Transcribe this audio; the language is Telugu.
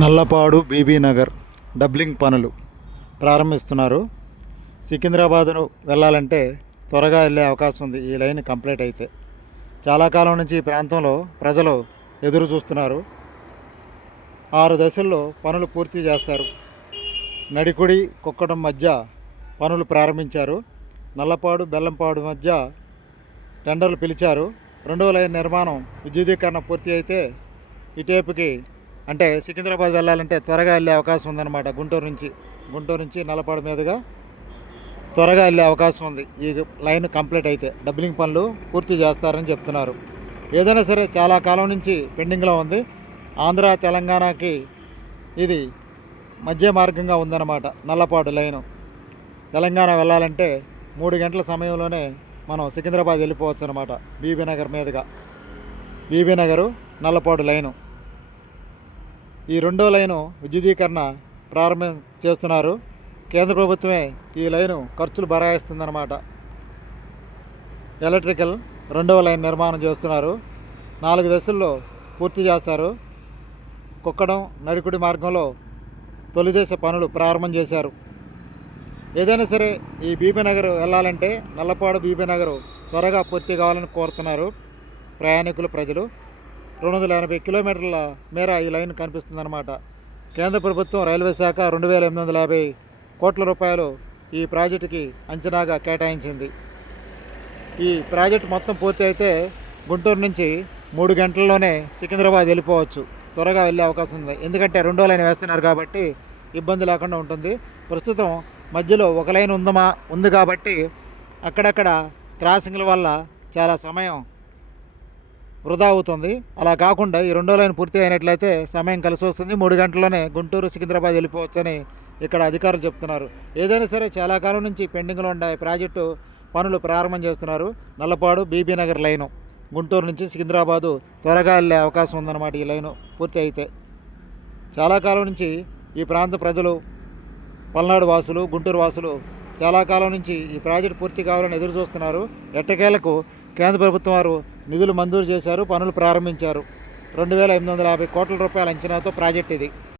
నల్లపాడు బీబీ నగర్ డబ్లింగ్ పనులు ప్రారంభిస్తున్నారు. సికింద్రాబాద్ను వెళ్ళాలంటే త్వరగా వెళ్ళే అవకాశం ఉంది. ఈ లైన్ కంప్లీట్ అయితే. చాలా కాలం నుంచి ఈ ప్రాంతంలో ప్రజలు ఎదురు చూస్తున్నారు. ఆరు దశల్లో పనులు పూర్తి చేస్తారు. నడికుడి కుక్కడం మధ్య పనులు ప్రారంభించారు. నల్లపాడు బెల్లంపాడు మధ్య టెండర్లు పిలిచారు. రెండవ లైన్ నిర్మాణం విద్యుదీకరణ పూర్తి అయితే ఇటేపుకి అంటే సికింద్రాబాద్ వెళ్ళాలంటే త్వరగా వెళ్ళే అవకాశం ఉందన్నమాట. గుంటూరు నుంచి గుంటూరు నుంచి నల్లపాడు మీదుగా త్వరగా వెళ్ళే అవకాశం ఉంది. ఈ లైన్ కంప్లీట్ అయితే డబ్లింగ్ పనులు పూర్తి చేస్తారని చెప్తున్నారు. ఏదైనా సరే చాలా కాలం నుంచి పెండింగ్లో ఉంది. ఆంధ్ర తెలంగాణకి ఇది మధ్య మార్గంగా ఉందన్నమాట నల్లపాడు లైను. తెలంగాణ వెళ్ళాలంటే మూడు గంటల సమయంలోనే మనం సికింద్రాబాద్ వెళ్ళిపోవచ్చు అనమాట బీబీ నగర్ మీదుగా. బీబీ నగరు నల్లపాడు లైను. ఈ రెండో లైను విద్యుదీకరణ ప్రారంభం చేస్తున్నారు. కేంద్ర ప్రభుత్వమే ఈ లైను ఖర్చులు బరాయిస్తుందన్నమాట. ఎలక్ట్రికల్ రెండవ లైన్ నిర్మాణం చేస్తున్నారు. నాలుగు దశల్లో పూర్తి చేస్తారు. కుక్కడం నడికుడి మార్గంలో తొలిదశ పనులు ప్రారంభం చేశారు. ఏదైనా సరే ఈ బీబీ నగర్ వెళ్ళాలంటే నల్లపాడు బీబీనగర్ త్వరగా పూర్తి కావాలని కోరుతున్నారు ప్రయాణికులు ప్రజలు. రెండు వందల ఎనభై కిలోమీటర్ల మేర ఈ లైన్ కనిపిస్తుందన్నమాట. కేంద్ర ప్రభుత్వం రైల్వే శాఖ రెండు వేల ఎనిమిది వందల యాభై కోట్ల రూపాయలు ఈ ప్రాజెక్టుకి అంచనాగా కేటాయించింది. ఈ ప్రాజెక్ట్ మొత్తం పూర్తి అయితే గుంటూరు నుంచి మూడు గంటల్లోనే సికింద్రాబాద్ వెళ్ళిపోవచ్చు. త్వరగా వెళ్ళే అవకాశం ఉంది. ఎందుకంటే రెండో లైన్ వేస్తున్నారు కాబట్టి ఇబ్బంది లేకుండా ఉంటుంది. ప్రస్తుతం మధ్యలో ఒక లైన్ ఉందమా? ఉంది కాబట్టి అక్కడక్కడ క్రాసింగ్ల వల్ల చాలా సమయం వృధా అవుతుంది. అలా కాకుండా ఈ రెండో లైన్ పూర్తి అయినట్లయితే సమయం కలిసి వస్తుంది. మూడు గంటల్లోనే గుంటూరు సికింద్రాబాద్ వెళ్ళిపోవచ్చని ఇక్కడ అధికారులు చెప్తున్నారు. ఏదైనా సరే చాలా కాలం నుంచి పెండింగ్లో ఉండే ప్రాజెక్టు పనులు ప్రారంభం చేస్తున్నారు. నల్లపాడు బీబీ నగర్ లైను. గుంటూరు నుంచి సికింద్రాబాదు త్వరగా వెళ్ళే అవకాశం ఉందన్నమాట ఈ లైను పూర్తి అయితే. చాలా కాలం నుంచి ఈ ప్రాంత ప్రజలు పల్నాడు వాసులు గుంటూరు వాసులు చాలా కాలం నుంచి ఈ ప్రాజెక్టు పూర్తి కావాలని ఎదురు చూస్తున్నారు ఎట్టకేలకు కేంద్ర ప్రభుత్వం వారు నిధులు మంజూరు చేశారు పనులు ప్రారంభించారు. రెండు వేల ఎనిమిది వందల యాభై కోట్ల రూపాయల అంచనాతో ప్రాజెక్ట్ ఇది.